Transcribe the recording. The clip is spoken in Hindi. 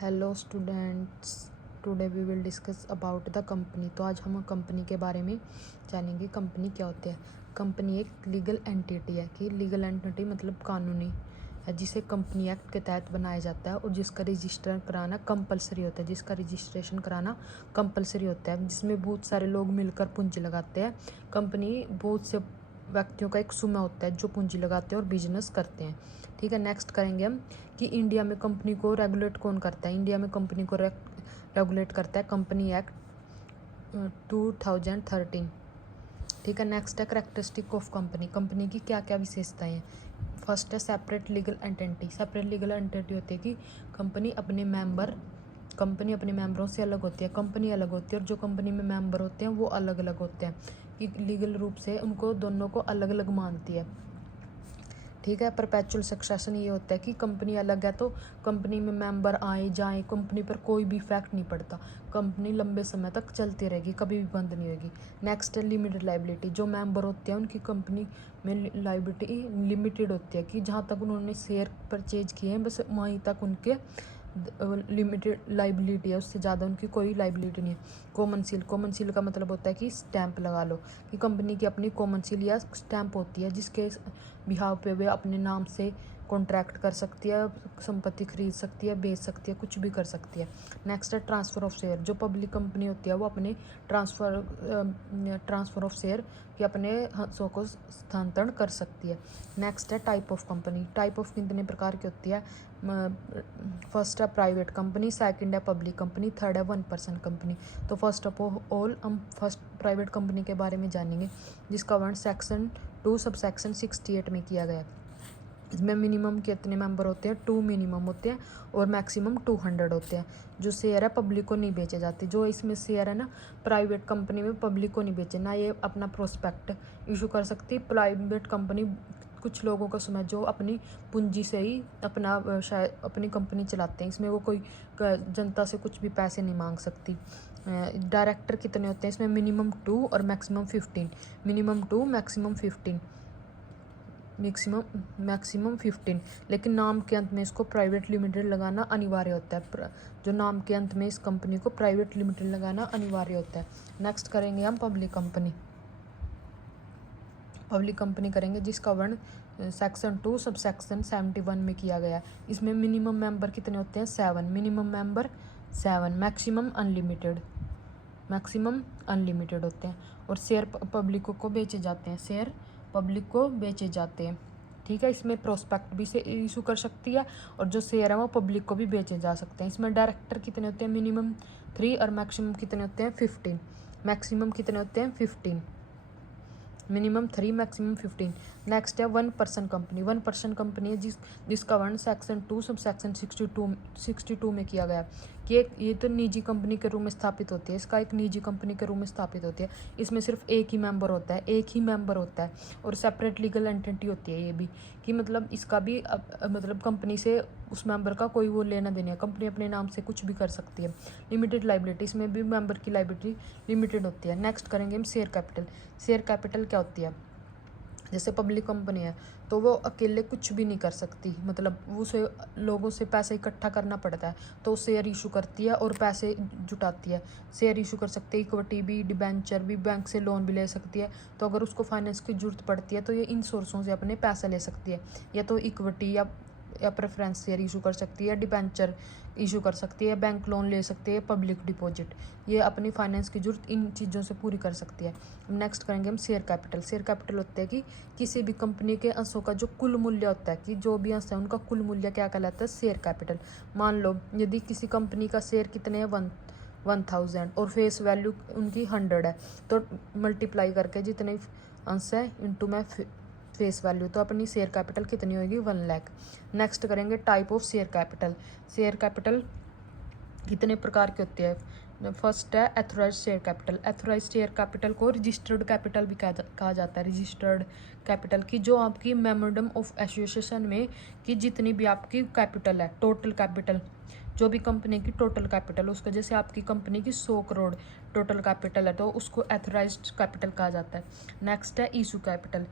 Hello students, today we will discuss about the company. तो आज हम कंपनी के बारे में जानेंगे। कंपनी क्या होती है। कंपनी एक लीगल एंटिटी है कि लीगल एंटिटी मतलब कानूनी है, जिसे कंपनी एक्ट के तहत बनाया जाता है और जिसका रजिस्टर कराना कंपलसरी होता है, जिसका रजिस्ट्रेशन कराना कंपलसरी होता है, जिसमें बहुत सारे लोग मिलकर पूंजी लगाते हैं। कंपनी बहुत से व्यक्तियों का एक समूह होता है जो पूंजी लगाते हैं और बिजनेस करते हैं। ठीक है, नेक्स्ट करेंगे हम कि इंडिया में कंपनी को रेगुलेट कौन करता है। इंडिया में कंपनी को रेगुलेट करता है कंपनी एक्ट 2013। ठीक है, नेक्स्ट है करेक्टरिस्टिक ऑफ कंपनी। कंपनी की क्या क्या विशेषताएं हैं। फर्स्ट है separate legal entity. Separate legal entity होती है कि कंपनी अपने मेंबरों से अलग होती है। कंपनी अलग होती है और जो कंपनी में मेंबर होते हैं वो अलग अलग होते हैं, कि लीगल रूप से उनको दोनों को अलग अलग मानती है। ठीक है, परपेचुअल सक्सेशन ये होता है कि कंपनी अलग है तो कंपनी में मेंबर आए जाएं, कंपनी पर कोई भी इफेक्ट नहीं पड़ता। कंपनी लंबे समय तक चलती रहेगी, कभी भी बंद नहीं होगी। नेक्स्ट है लिमिटेड लाइबिलिटी। जो मेंबर होते हैं उनकी कंपनी में लाइबिलिटी लिमिटेड होती है, कि जहाँ तक उन्होंने शेयर परचेज किए हैं बस वहीं तक उनके लिमिटेड लाइबिलिटी है, उससे ज़्यादा उनकी कोई लाइबिलिटी नहीं है। कॉमन सील का मतलब होता है कि स्टैंप लगा लो, कि कंपनी की अपनी कॉमन सील या स्टैंप होती है जिसके बिहाव पे वे अपने नाम से कॉन्ट्रैक्ट कर सकती है, संपत्ति खरीद सकती है, बेच सकती है, कुछ भी कर सकती है। नेक्स्ट है ट्रांसफ़र ऑफ शेयर। जो पब्लिक कंपनी होती है वो अपने ट्रांसफ़र ऑफ शेयर कि अपने हिस्सों को स्थानांतरण कर सकती है। नेक्स्ट है type of company. Type of कितने प्रकार की होती है। फर्स्ट है प्राइवेट कंपनी, सेकंड है पब्लिक कंपनी, थर्ड है 1% कंपनी। तो फर्स्ट ऑफ ऑल हम फर्स्ट प्राइवेट कंपनी के बारे में जानेंगे, जिसका वर्ण सेक्शन 2 सब सेक्शन 68 में किया गया है। इसमें मिनिमम कितने मेंबर होते हैं, 2 मिनिमम होते हैं और मैक्सिमम 200 होते हैं। जो शेयर है पब्लिक को नहीं बेचे जाते। जो इसमें शेयर है ना प्राइवेट कंपनी में पब्लिक को नहीं बेचे ना, ये अपना प्रोस्पेक्ट इशू कर सकती है। प्राइवेट कंपनी कुछ लोगों का समझ जो अपनी पूंजी से ही अपना शायद अपनी कंपनी चलाते हैं। इसमें वो कोई जनता से कुछ भी पैसे नहीं मांग सकती। डायरेक्टर कितने होते हैं इसमें, मिनिमम 2 और मैक्सिमम 15। Minimum 2 maximum 15। लेकिन नाम के अंत में इसको प्राइवेट लिमिटेड लगाना अनिवार्य होता है। जो नाम के अंत में इस कंपनी को प्राइवेट लिमिटेड लगाना अनिवार्य होता है। नेक्स्ट करेंगे हम पब्लिक कंपनी। पब्लिक कंपनी करेंगे जिसका वर्ण सेक्शन 2 सब सेक्शन 71 में किया गया। इसमें मिनिमम मेंबर कितने होते हैं, 7। मिनिमम मेंबर 7, मैक्सिमम अनलिमिटेड होते हैं। और शेयर पब्लिक को बेचे जाते हैं, शेयर पब्लिक को बेचे जाते हैं। ठीक है, इसमें प्रोस्पेक्ट भी से इशू कर सकती है और जो शेयर है वो पब्लिक को भी बेचे जा सकते हैं। इसमें डायरेक्टर कितने होते हैं, मिनिमम 3 और मैक्सिमम कितने होते हैं, 15। मैक्सिमम कितने होते हैं, 15। Minimum 3 maximum 15। नेक्स्ट है 1% कंपनी। 1% कंपनी है जिसका वर्ण सेक्शन 2 सब सेक्शन 62 में किया गया, कि ये तो निजी कंपनी के रूप में स्थापित होती है। इसका एक निजी कंपनी के रूप में स्थापित होती है। इसमें सिर्फ एक ही मेंबर होता है, और सेपरेट लीगल एंटिटी होती है ये भी, कि मतलब इसका भी मतलब कंपनी से उस मेंबर का कोई वो लेना देना है। कंपनी अपने नाम से कुछ भी कर सकती है। लिमिटेड लाइबिलिटी, इसमें भी मेंबर की लाइबिलिटी लिमिटेड होती है। नेक्स्ट करेंगे हम शेयर कैपिटल। शेयर कैपिटल क्या होती है, जैसे पब्लिक कंपनी है तो वो अकेले कुछ भी नहीं कर सकती, मतलब उसे लोगों से पैसे इकट्ठा करना पड़ता है, तो शेयर इशू करती है और पैसे जुटाती है। शेयर इशू कर सकती है, इक्विटी भी, डिबेंचर भी, बैंक से लोन भी ले सकती है। तो अगर उसको फाइनेंस की जरूरत पड़ती है तो ये इन सोर्सों से अपने पैसे ले सकती है, या तो इक्विटी या प्रेफरेंस शेयर इशू कर सकती है, डिबेंचर इशू कर सकती है, बैंक लोन ले सकती है, पब्लिक डिपॉजिट। ये अपनी फाइनेंस की जरूरत इन चीज़ों से पूरी कर सकती है। नेक्स्ट करेंगे हम शेयर कैपिटल। शेयर कैपिटल होता है कि किसी भी कंपनी के अंशों का जो कुल मूल्य होता है, कि जो भी अंश है उनका कुल मूल्य क्या कहलाता है, शेयर कैपिटल। मान लो यदि किसी कंपनी का शेयर कितने हैं 1000 और फेस वैल्यू उनकी 100 है, तो मल्टीप्लाई करके जितने अंश है इंटू में फेस वैल्यू, तो अपनी शेयर कैपिटल कितनी होगी, 1 लाख। नेक्स्ट करेंगे type of share capital. Share capital कितने प्रकार के होते हैं। फर्स्ट है authorise share capital. Authorise share capital को रजिस्टर्ड कैपिटल भी कहा जाता है। रजिस्टर्ड कैपिटल की जो आपकी मेमोरेंडम ऑफ एसोसिएशन में कि जितनी भी आपकी कैपिटल है, टोटल कैपिटल, जो भी कंपनी की टोटल कैपिटल, उसका जैसे आपकी कंपनी की 100 करोड़ टोटल कैपिटल है तो उसको एथोराइज्ड कैपिटल कहा जाता है। नेक्स्ट है इशू कैपिटल।